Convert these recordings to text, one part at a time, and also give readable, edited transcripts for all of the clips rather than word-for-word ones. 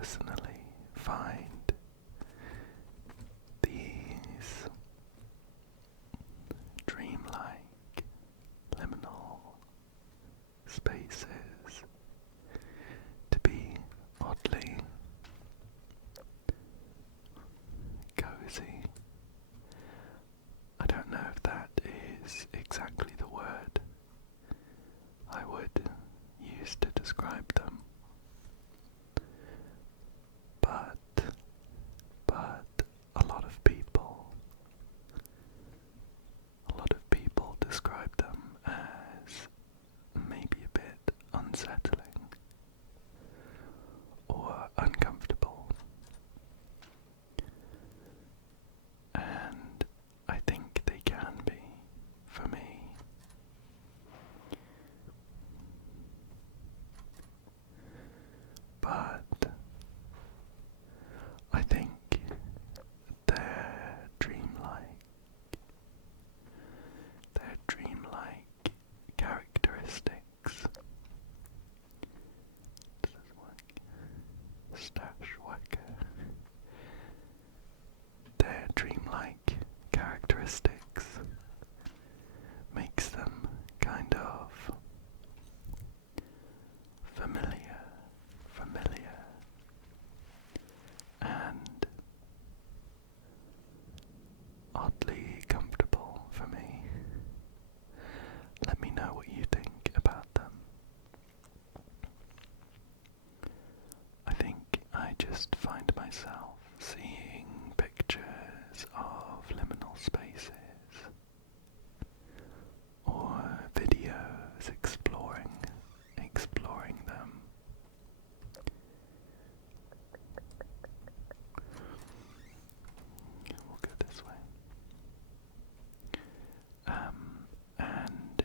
personally find these dreamlike liminal spaces to be oddly cozy. I don't know if that is exactly the word I would use to describe them, but a lot of people describe them as maybe a bit unsettling or uncomfortable. And I think they can be for me. But I think their dreamlike characteristics. Does this work? Stash worker. Their dreamlike characteristics makes them kind of familiar, and oddly comfortable for me. Let me know what you think about them. I think I just find myself seeing pictures of liminal spaces or videos exploring them. We'll go this way. And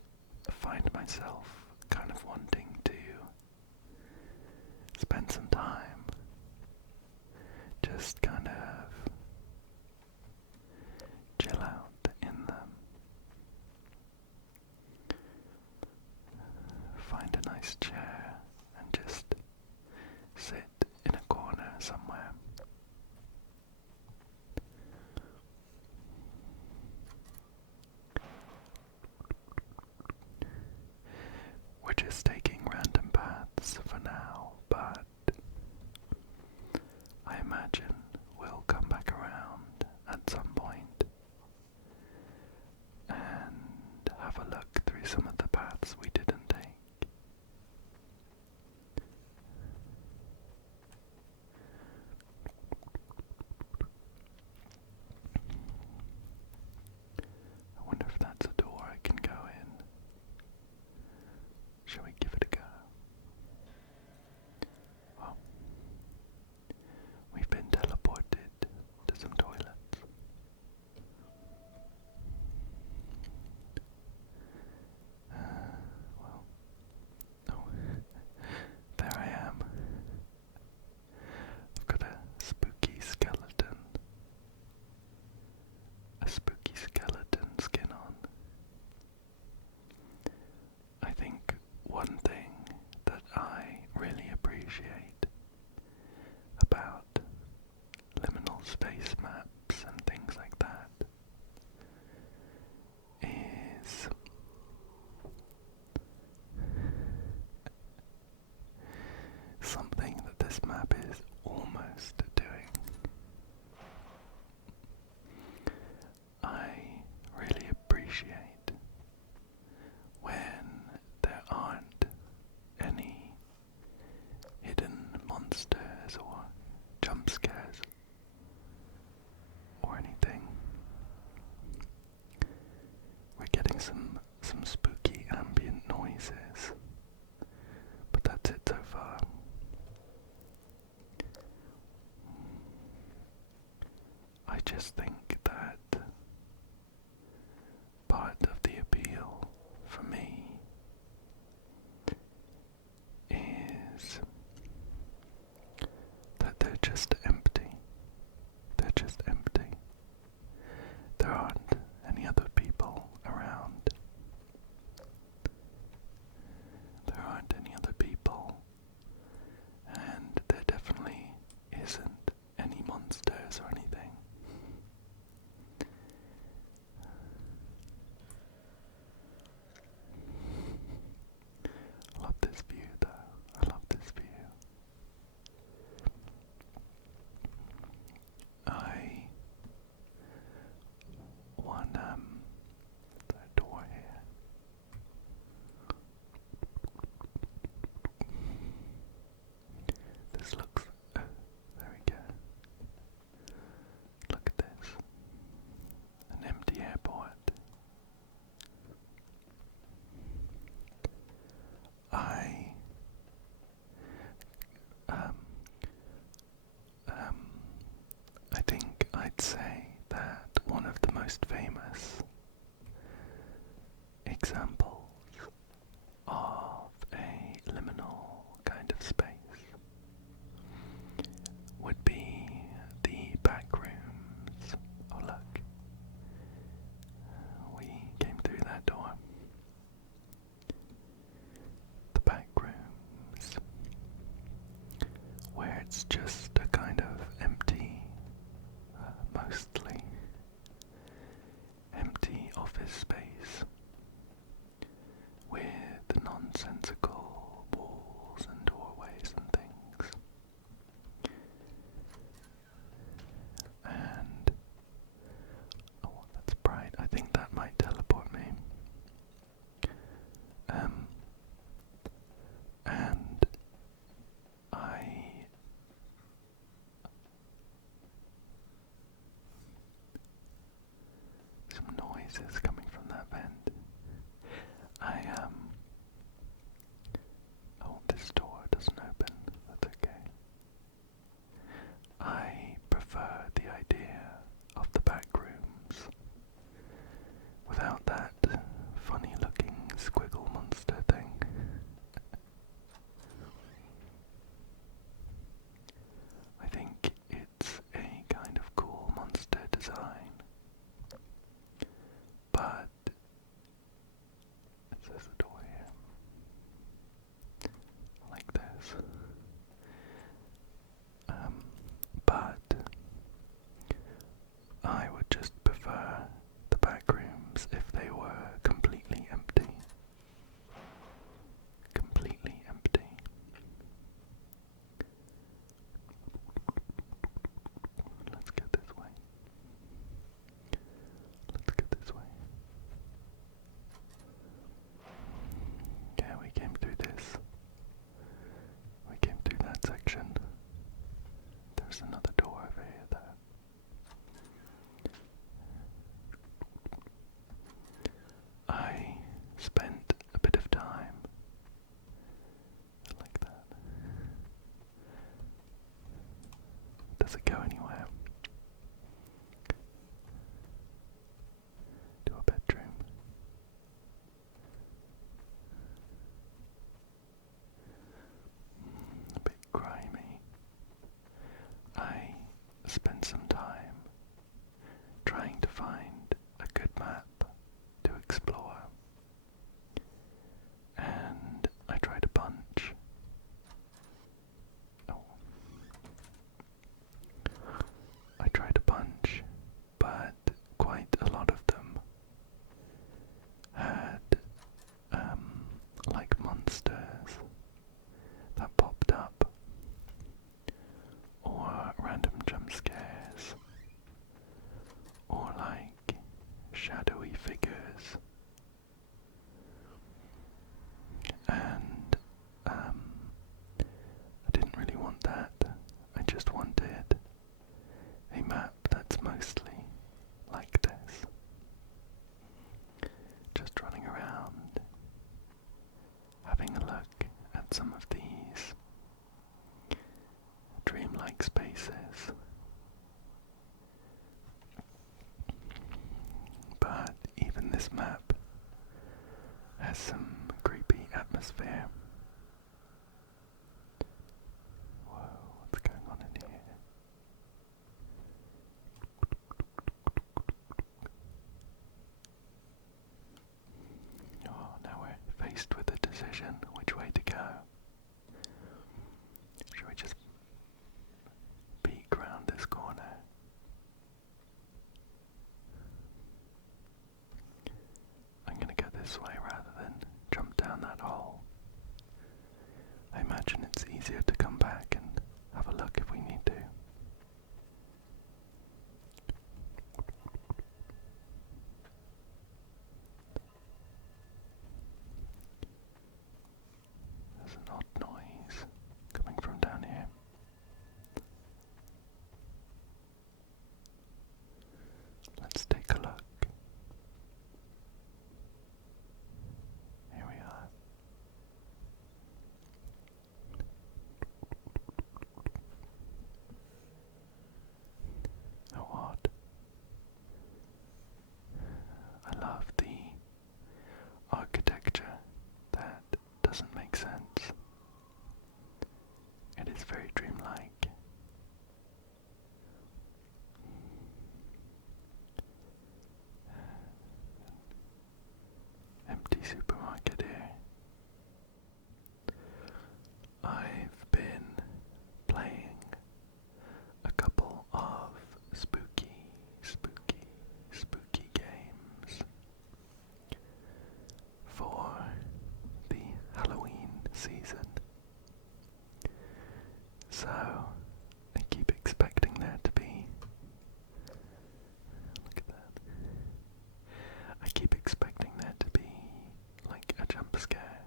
find myself kind of wanting to spend some time just kind of chill out in them. Find a nice chair and just sit in a corner somewhere. We're just taking random paths for now, but I imagine we'll come back around at some point and have a look through some of the paths we didn't take. I wonder if that's a door I can go in. Shall we give it it's just a kind of empty, mostly empty office space with nonsensical walls and doorways and things. And oh, that's bright. I think that might teleport me. And some noises coming from that vent. Oh, this door doesn't open. That's okay. I prefer the idea of the back rooms without that funny looking squiggle monster thing. I think it's a kind of cool monster design, but there's a door here, like this. But I would just prefer the back rooms if they were completely empty. Completely empty. Let's get this way. Let's get this way. Yeah, we came through this. We came through that section. There's another door over here though. I spent a bit of time like that. Does it go anywhere? To a bedroom. A bit grimy. I spent some time trying to find a good map to explore, and I tried a bunch. I tried a bunch, but quite a lot of them had like monsters that popped up, or random jump scares, or like shadowy figures. And I didn't really want that. I just wanted a map that's mostly like this. Just running around, having a look at some of these dreamlike spaces. But even this map has some creepy atmosphere. Whoa, what's going on in here? Oh, now we're faced with a decision which way to go. Should we just peek round this corner? I'm gonna go this way rather than jump down that hole. I imagine it's easier to come back and have a look if we need to. There's an odd noise coming from down here. Let's take a look. Here we are. How odd. I love the architecture that doesn't make sense. season. So, I keep expecting there to be... Look at that. I keep expecting there to be, like, a jump scare.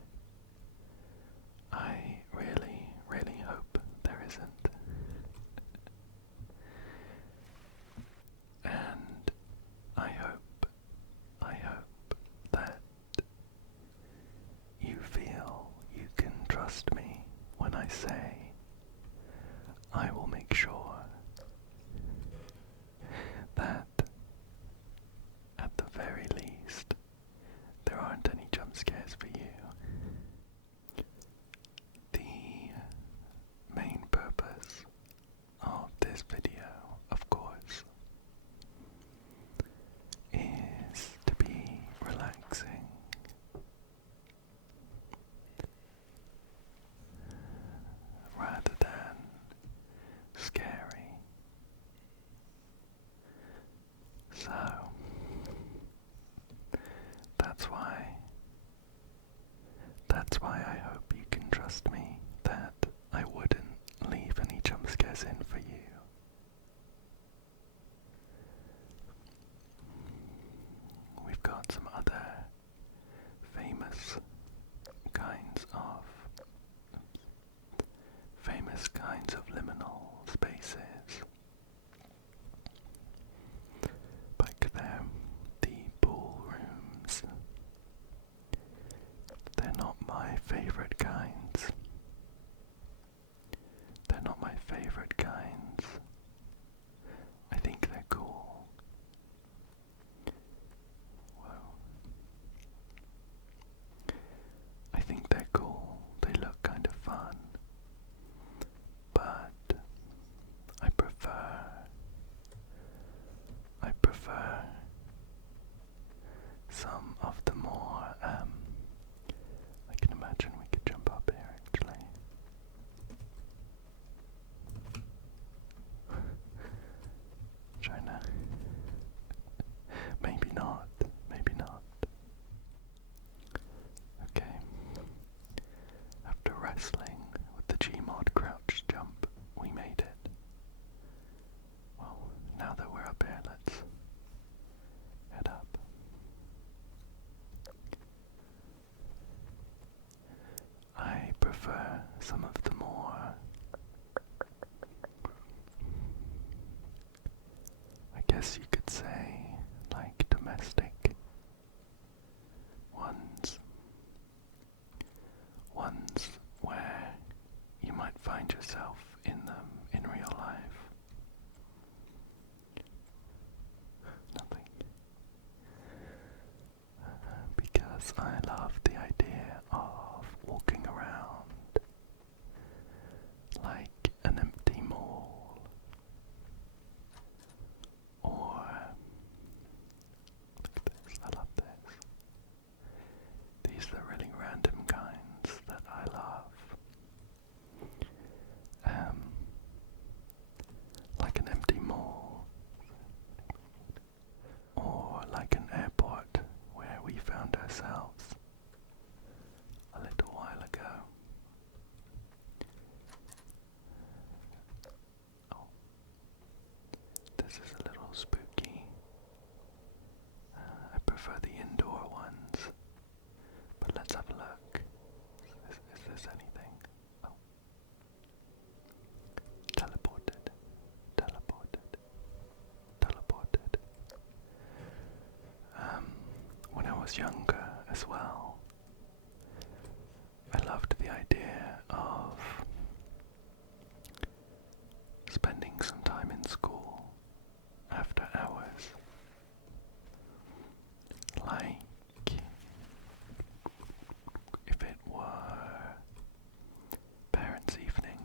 I really, really hope there isn't. And I hope that you feel you can trust me when I say I will make sure that at the very least there aren't any jump scares for you. The main purpose of this video, of course, is to be relaxing, rather than scary. So that's why I hope you can trust me that I wouldn't leave any jump scares in for you. We've got some other famous kinds of liminal spaces. Like them, the pool rooms. They're not my favorite kinds. They're not my favorite kinds. I think they're cool. Whoa. I think they're cool. They look kind of fun. But I prefer some of the more, I can imagine we could jump up here actually. China. Maybe not. Okay. After wrestling with the GMod crouch jump, we made it. Well, now that we're up here, let's head up. I prefer some of the more, I guess you could say, like domestic ones where you might find yourself in them in real life. Nothing. Because I love the idea of walking around like an empty mall, or look at this, I love this. These are really random kinds that I love. Like an empty mall, or like an airport where we found ourselves a little while ago. Oh, this is a little spooky. I prefer the indoor ones, but let's have a look. Is this anything? Oh. Teleported. When I was younger as well, I loved the idea of spending some time in school after hours. Like if it were parents' evening,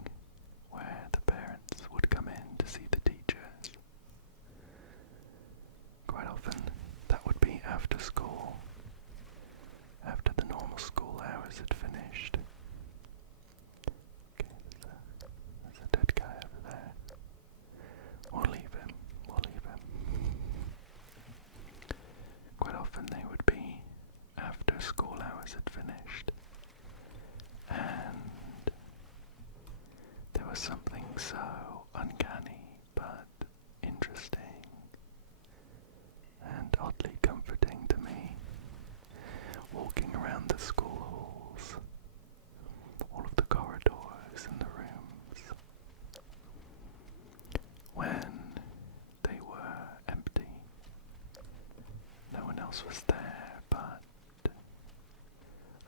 where the parents would come in to see the teachers. Quite often that would be after school, after the normal school hours had finished. Okay, there's a dead guy over there. We'll leave him. Quite often they would be after school hours had finished, and was something so uncanny but interesting and oddly comforting to me, walking around the school halls, all of the corridors and the rooms, when they were empty. No one else was there, but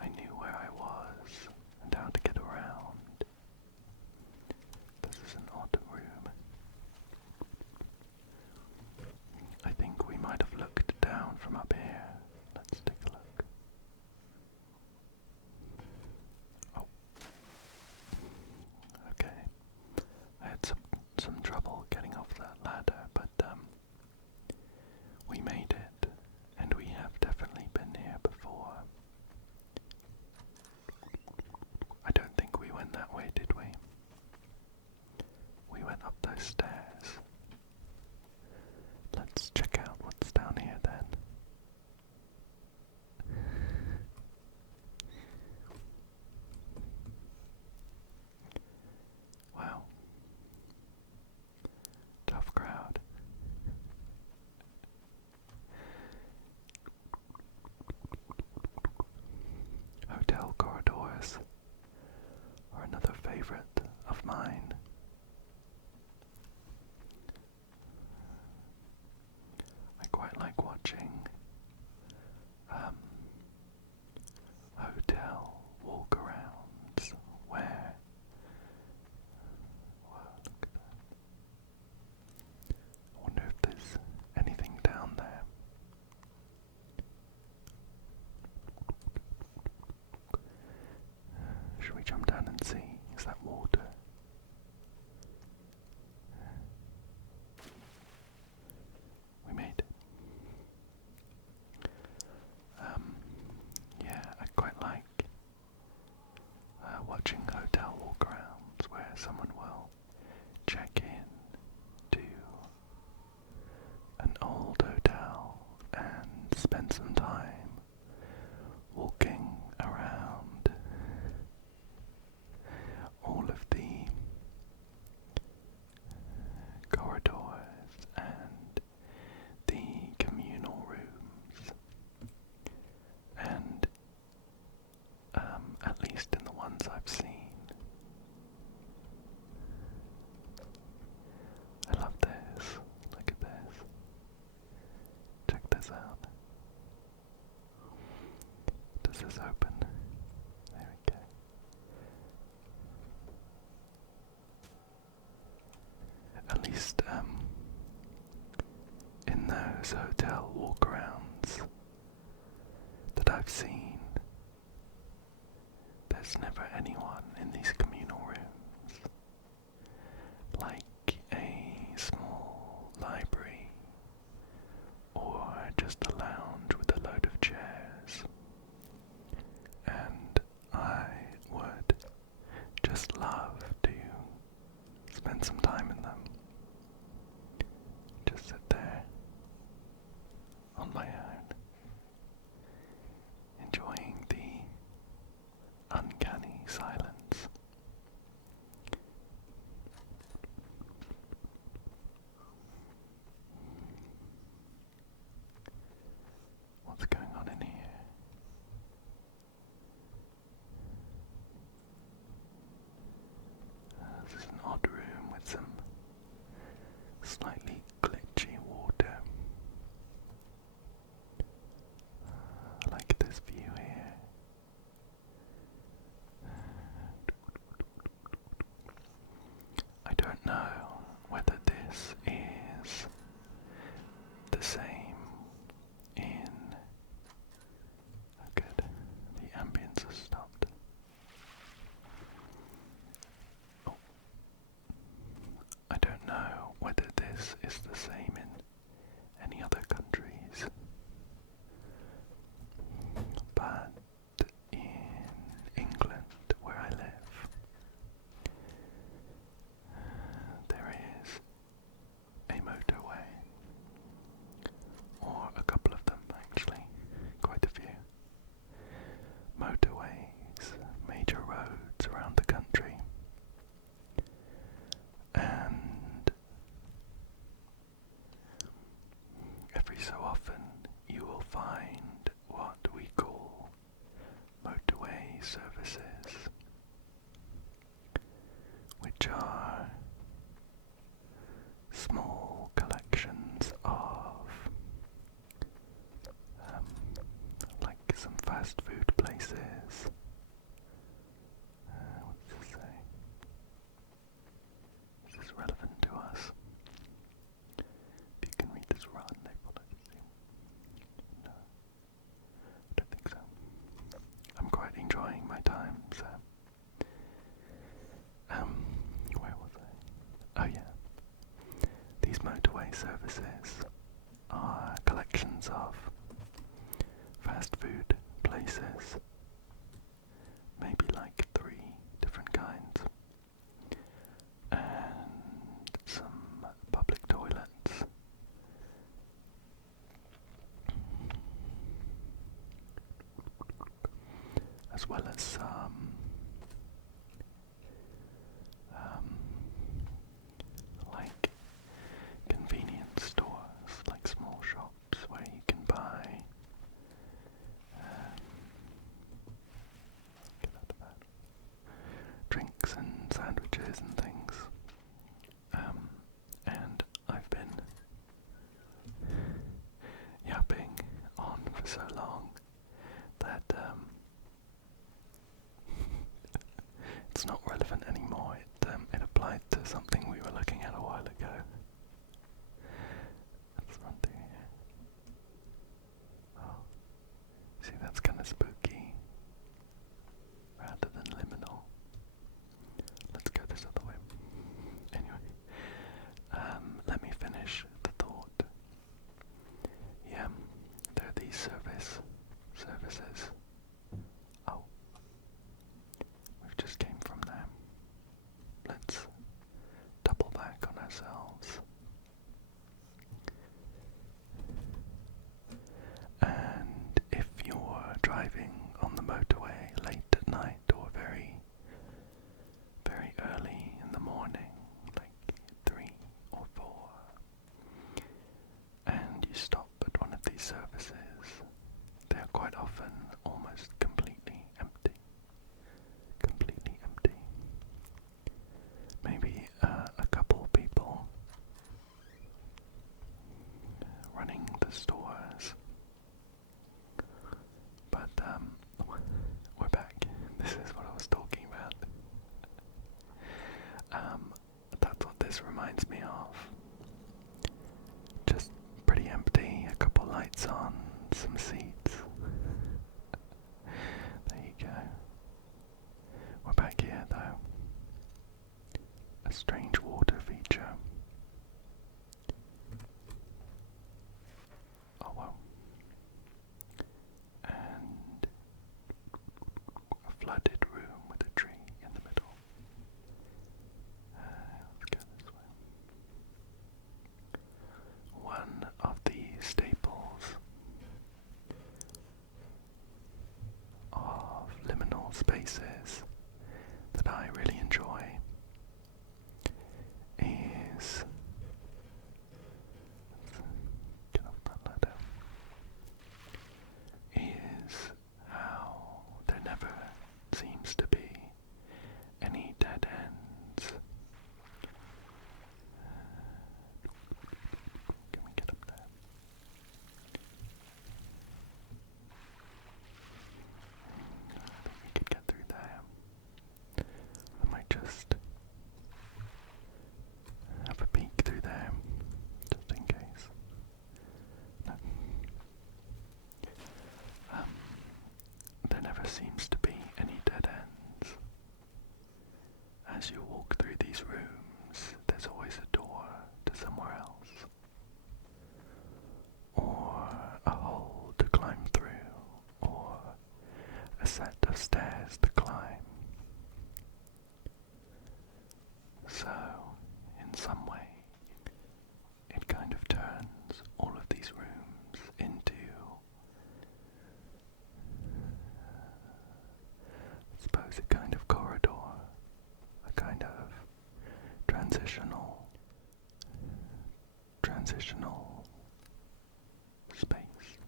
I knew where I was and how to get around. This is an odd room. I think we might have looked down from up here. Let's take a look. Oh. Okay. I had some trouble getting off that ladder, but we made it, and we have definitely been here before. I don't think we went that way, did we? We went up those stairs. Let's check out what's down here then. Wow. Tough crowd. Hotel corridors are another favorite of mine. I quite like watching hotel walk-arounds where, wow, look at that. I wonder if there's anything down there. Should we jump down and see? Is that water? We made it. Yeah, I quite like watching hotel walk-arounds where someone will check in to an old hotel and spend some time walking around all of the corridors and the communal rooms, and at least in the ones I've seen, I love this. Look at this. Check this out. Does this open? There we go. At least in those hotel walk-arounds that I've seen, there's never anyone in these communal rooms. Like a small library or just a lounge with a load of chairs. And I would just love to spend some time in them. Just sit there on my own, enjoying the uncanny silence. What's going on in here? This is an odd room with some slightly glitchy water. I like this view here. I don't know whether this is the same in... Oh good, the ambience has stopped. Oh. I don't know whether this is the same in any other countries, but in England, where I live, there is a motorway, or a couple of them actually, quite a few. Motorways, major roads around the country, lots of fast food places, maybe like 3 different kinds, and some public toilets. As well as some like convenience stores, like small shops where you can buy drinks and sandwiches and things. And I've been yapping on for so long that it's not relevant anymore. It applied to something we were looking at a while ago. Let's run through here. Oh, see, that's kind of spooky rather than liminal. Let's go this other way. Anyway, let me finish the thought. Yeah, there are these services. Oh, we've just came from there. Let's double back on ourselves. And if you're driving on the motorway late at night or very, very early in the morning, like 3 or 4, and you stop at one of these services, they are quite often almost completely empty. Completely empty. Maybe a couple people running the stores. But we're back. This is what I was talking about. That's what this reminds me of. Just pretty empty, a couple lights on, some seats. There you go. We're back here though. A strange water feature. Oh well. And a flooded room with a tree in the middle. Let's go this way. One of the staples of liminal spaces that I really enjoy is, get off that ladder, is how there never seems to be any dead ends. Can we get up there? I think we could get through there. I might just have a peek through there, just in case. No. There never seems to be any dead ends. As you walk through these rooms, there's always a door to somewhere else, or a hole to climb through, or a set of stairs to climb. So, in some way, it kind of turns all of these rooms into, I suppose, a kind of corridor, a kind of transitional space.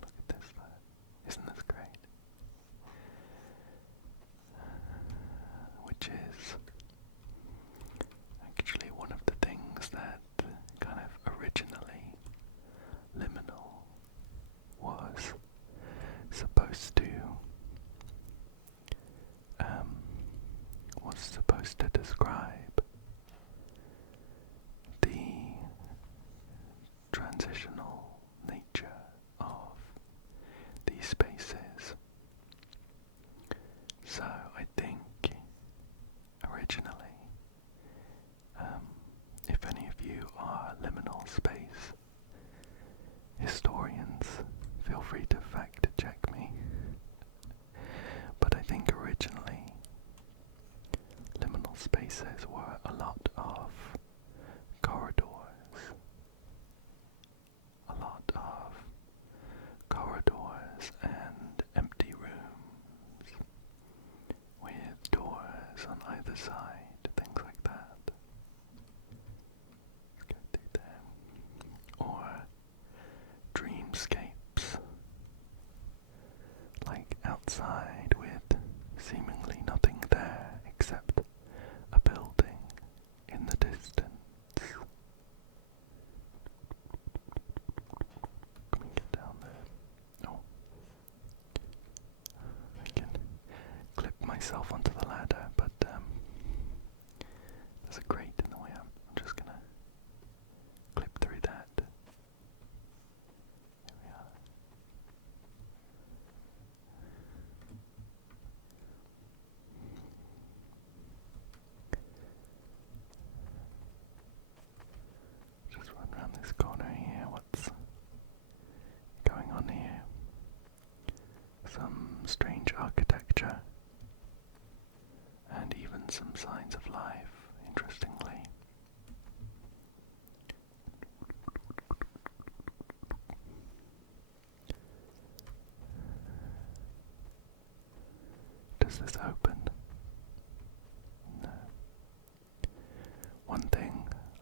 Look at this though. Isn't this great? Which is actually one of the things that kind of originally liminal was supposed to describe the transitional nature of these spaces. So I think originally, if any of you are liminal space Spaces were a lot of corridors. And empty rooms with doors on either side, things like that. Let's go through there. Or dreamscapes, like outside with seemingly nothing there except a building in the distance. Can we get down there? No. I can clip myself onto the ladder, but there's a grate in the way. I'm just gonna clip through that. Here we are. Just run around this corner here. What's going on here? Some strange architecture and even some signs of life, interestingly. Does this open? No. One thing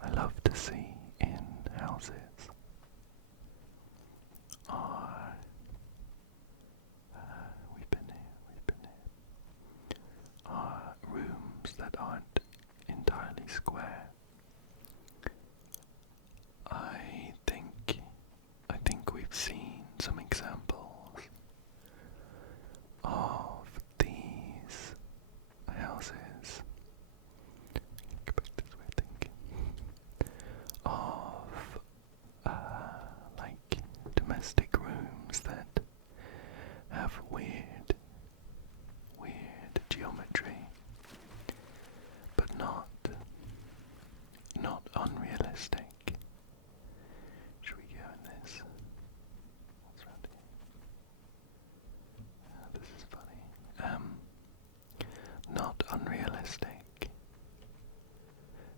I love to see in houses are are rooms that aren't entirely square. I think we've seen some examples of these houses. Go back this way, I think. Of like domestic rooms that have weird geometry, but not unrealistic. Should we go in this? What's around here? This is funny. Not unrealistic.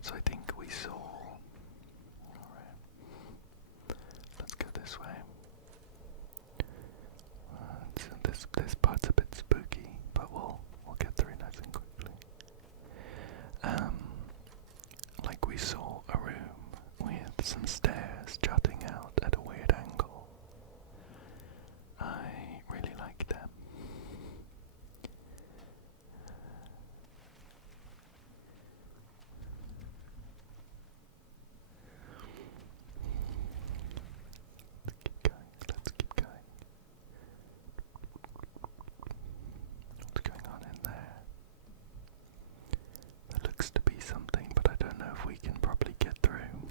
So I think we saw. Alright. Let's go this way. This part's a bit spooky, but we'll get through nice and quickly. Like we saw a room with some stairs jutting out at a weird angle. I really like them. Let's keep going. What's going on in there? There looks to be something, but I don't know if we can probably get through.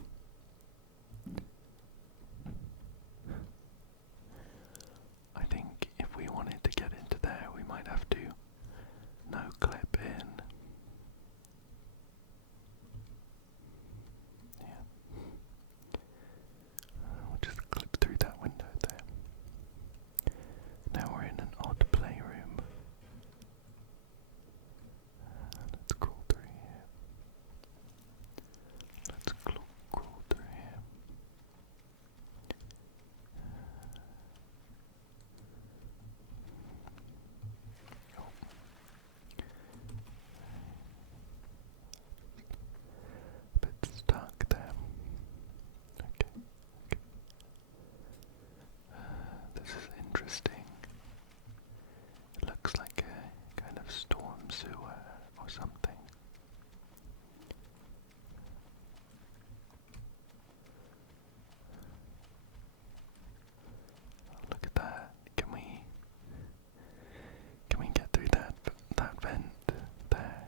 I think if we wanted to get into there, we might have to no-clip in. Yeah. We'll just clip through that window there. Now we're in an odd playroom. Let's crawl through here. Let's crawl through here. Oh. A bit stuck there. Okay. This is interesting. It looks like a kind of storm sewer or something. Look at that. Can we get through that vent there?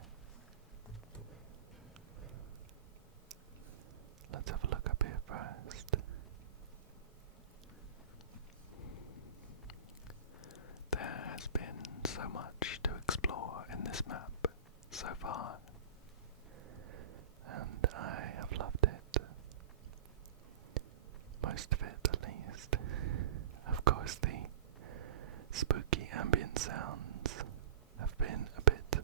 Let's have a look up here first. There has been so much to explore in this map so far, and I have loved it. Most of it, at least. Of course, the spooky ambient sounds have been a bit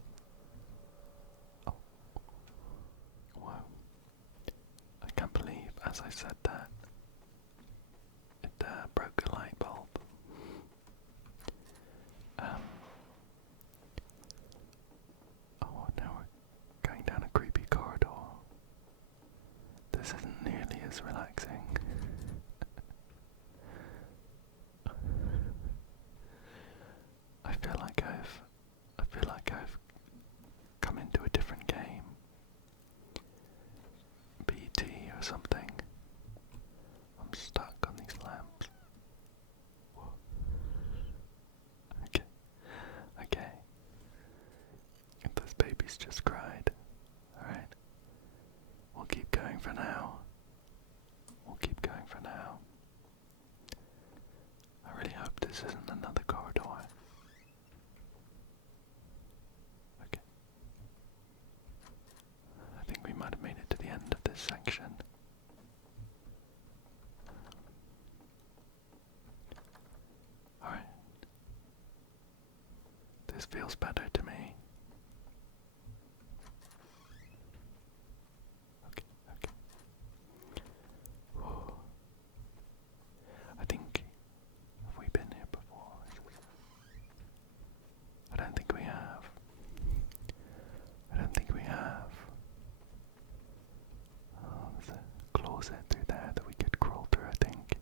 This feels better to me. Okay, okay. Whoa. I think, have we been here before? I don't think we have. I don't think we have. Oh, there's a closet through there that we could crawl through, I think.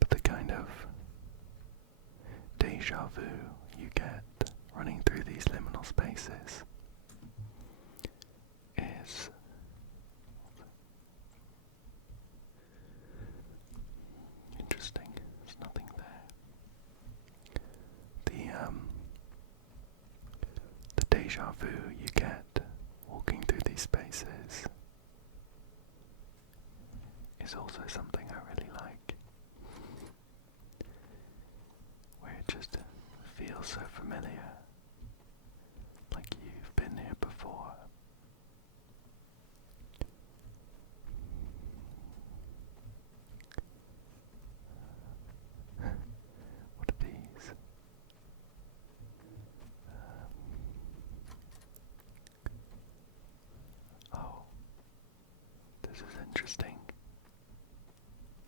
But the kind of deja vu you get running through these liminal spaces is interesting. There's nothing there. The deja vu you get walking through these spaces is also something I really like. Where it just feels so familiar, like you've been here before. What are these? Oh, this is interesting.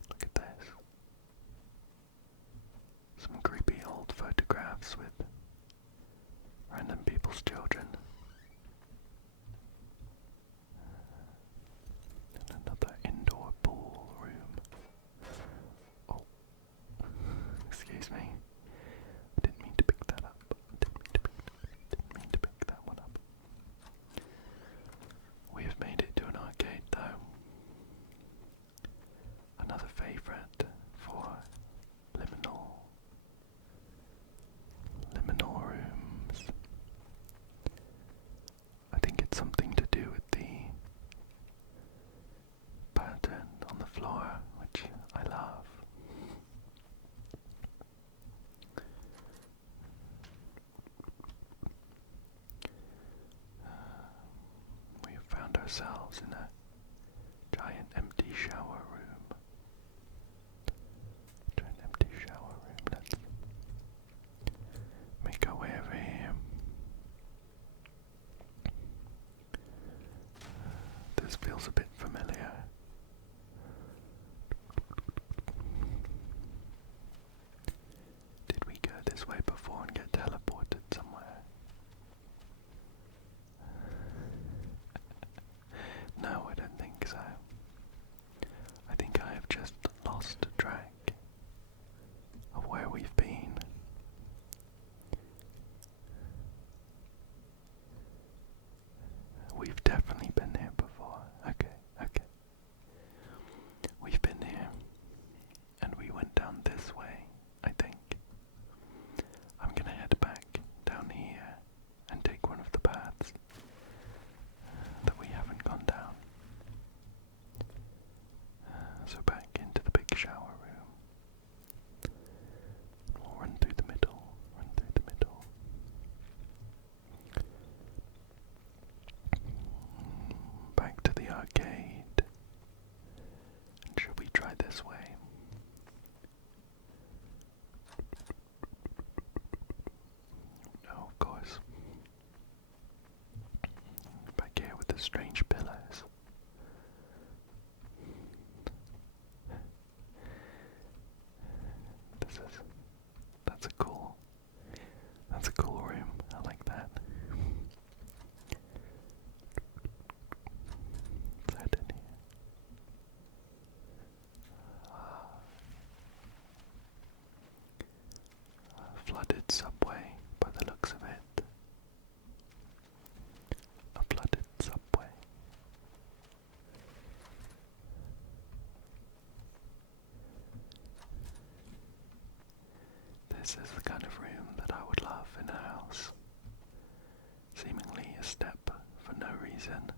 Look at this. Some creepy old photographs with random people's children. And another indoor pool room. Oh, excuse me. I didn't mean to pick that up. Didn't mean to pick that one up. We have made it to an arcade though. Another favourite for liminal rooms. I think it's something to do with the pattern on the floor, which I love. We have found ourselves in a giant empty shower room. Let's make our way over here. This feels a bit familiar. Did we go this way before and get teleported somewhere? No, I don't think so. I think I have just lost track of where we've been. We've definitely been here before. Okay. We've been here, and we went down this way, I think. I'm gonna head back down here and take one of the paths that we haven't gone down. So back into the big shower room. We'll run through the middle. Back to the arcade. And should we try this way? No, of course. Back here with the strange pillars. That's a cool room. I like that. Let's head in here. Flooded subway by the looks of it. A flooded subway. This is the kind of room that I would love in a house. Seemingly a step for no reason.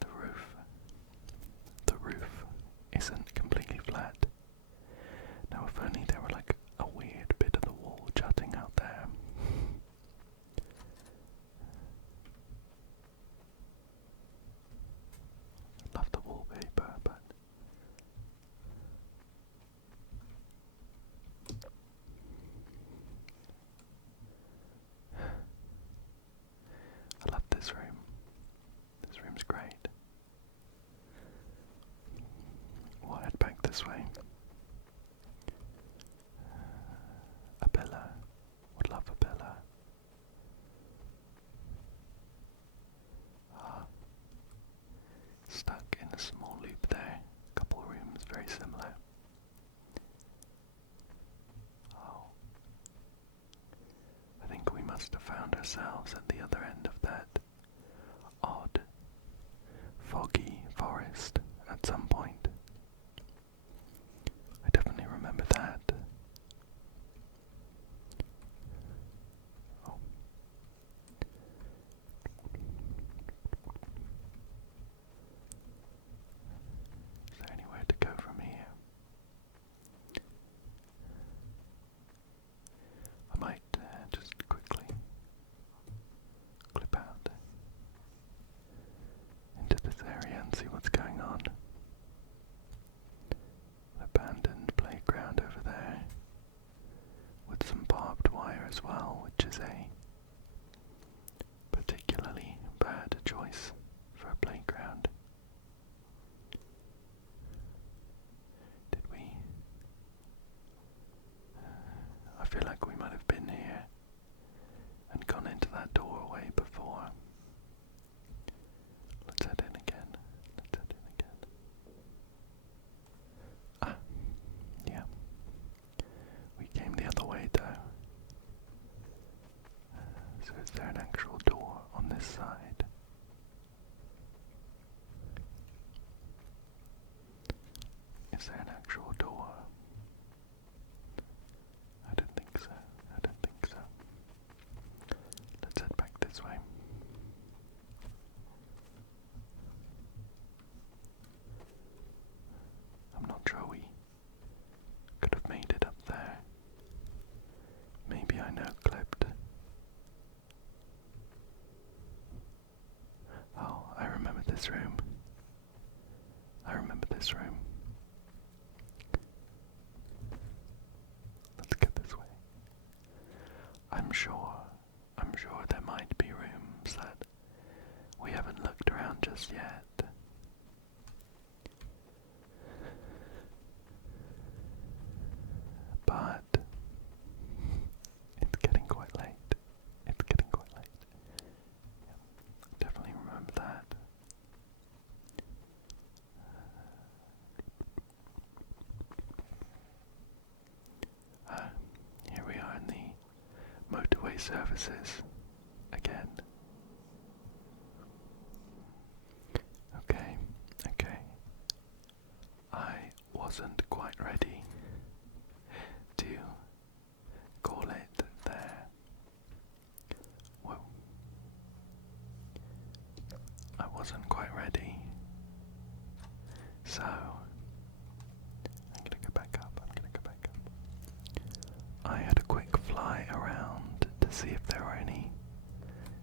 The roof isn't completely flat. Now if only there were like a weird bit of the wall jutting out there. Love the wallpaper, but this way. A pillar. Would love a pillar. Stuck in a small loop there. Couple rooms very similar. Oh. I think we must have found ourselves at the other end of that odd, foggy forest at some point. I definitely remember that. Oh. Is there anywhere to go from here? I might just quickly clip out into this area and see what's going on. An abandoned playground over there with some barbed wire as well, which is a particularly bad choice for a playground. Did we? I feel like we might have been here and gone into that doorway before. Let's head in again. Ah, yeah. We came the other way though. So is there an actual door on this side? Is there an actual door? I don't think so. Let's head back this way. I'm not sure we could have made it up there. Maybe I know clipped. Oh, I remember this room. Let's get this way. I'm sure there might be rooms that we haven't looked around just yet. But it's getting quite late. Yeah, definitely remember that. Here we are in the Motorway services again. Okay. I wasn't quite ready to call it there. Whoa. I wasn't quite ready. So I'm gonna go back up. I had a quick fly around to see if there were any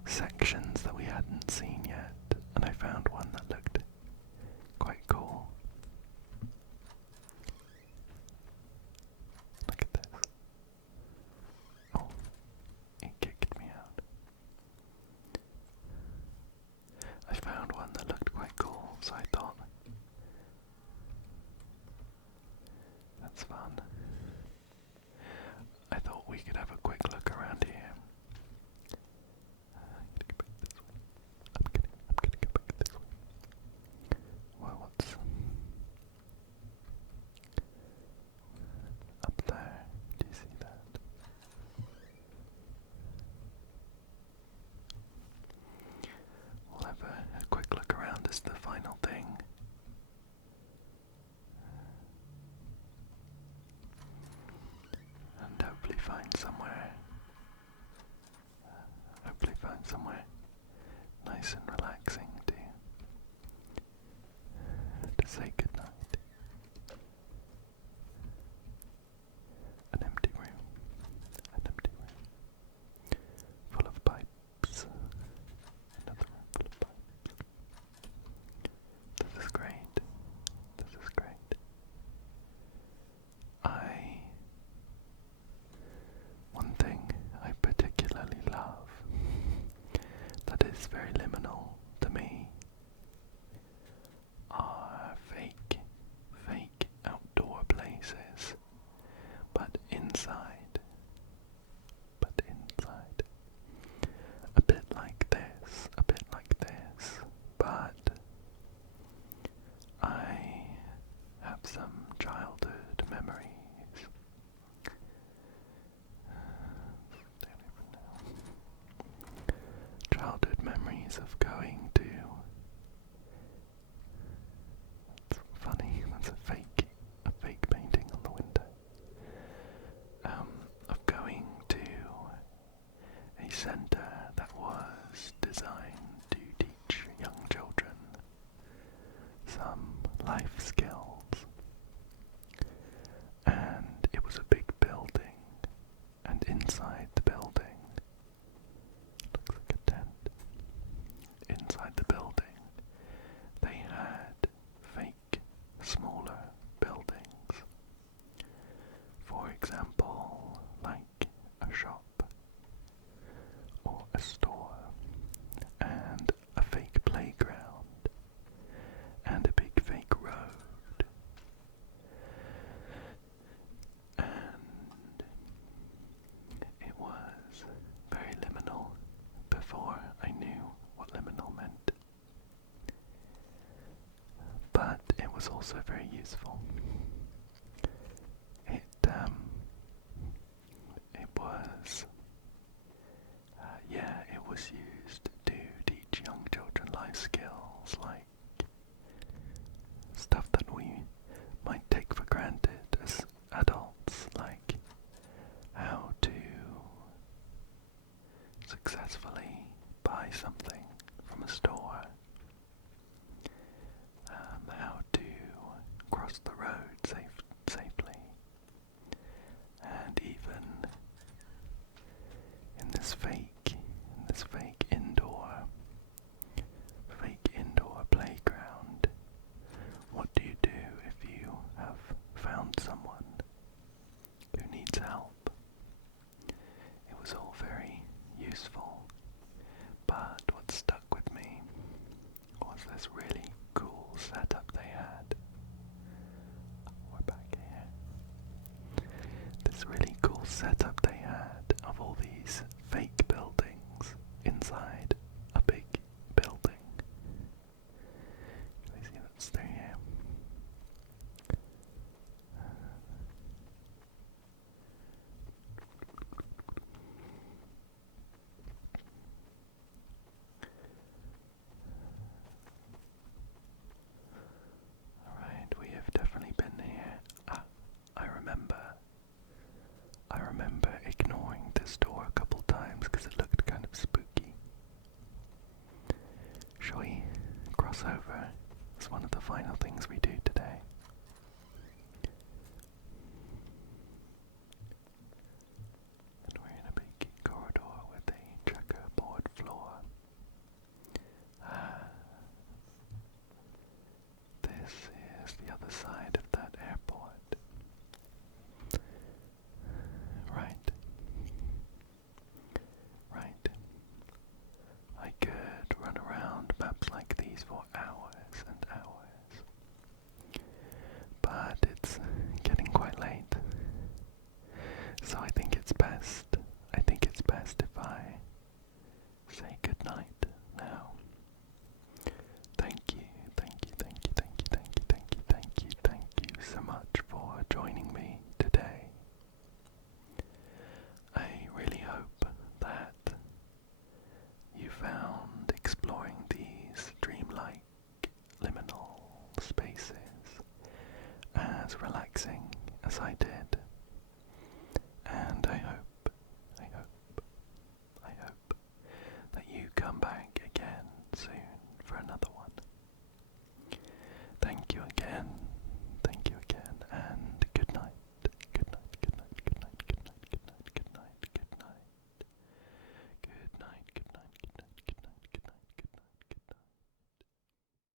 sections that we hadn't seen yet, and I found one that looked quite cool. Look at this. Oh, it kicked me out. I found one that looked quite cool, so I thought, that's fun. I thought we could have a quick look around here. I'm gonna go back this way. Well, what's up there? Do you see that? We'll have a quick look around as the final thing. And hopefully find somewhere nice and relaxing to say goodnight. An empty room full of pipes. Another room full of pipes. This is great. One thing I particularly love that is very liminal inside. But inside. A bit like this, a bit like this. But I have some childhood memories. Childhood memories of going to. That's funny. That's a fake painting on the window. Of going to a centre that was designed to teach young children some life skills. And it was a big building, and inside the building, looks like a tent, inside the building they had fake smaller buildings. For example, like a shop or a store, and a fake playground, and a big fake road. And it was very liminal before I knew what liminal meant. But it was also very useful. It was used to teach young children life skills, like stuff that we might take for granted as adults, like how to successfully buy something from a store, how to cross the road safely, and even in this fake indoor playground, what do you do if you have found someone who needs help? It was all very useful, but what stuck with me was this really cool setup they had. We're back here. This really cool setup they had of all these fake buildings inside a big building. Can you see that's through here? Alright, we have definitely been here. I remember ignoring this door a couple times because it looked kind of spooky. Shall we cross over? It's one of the final things we do today. And we're in a big corridor with a checkerboard floor. This is the other side of that airport. Right. I could run around maps like these for hours and hours. But it's getting quite late. So I think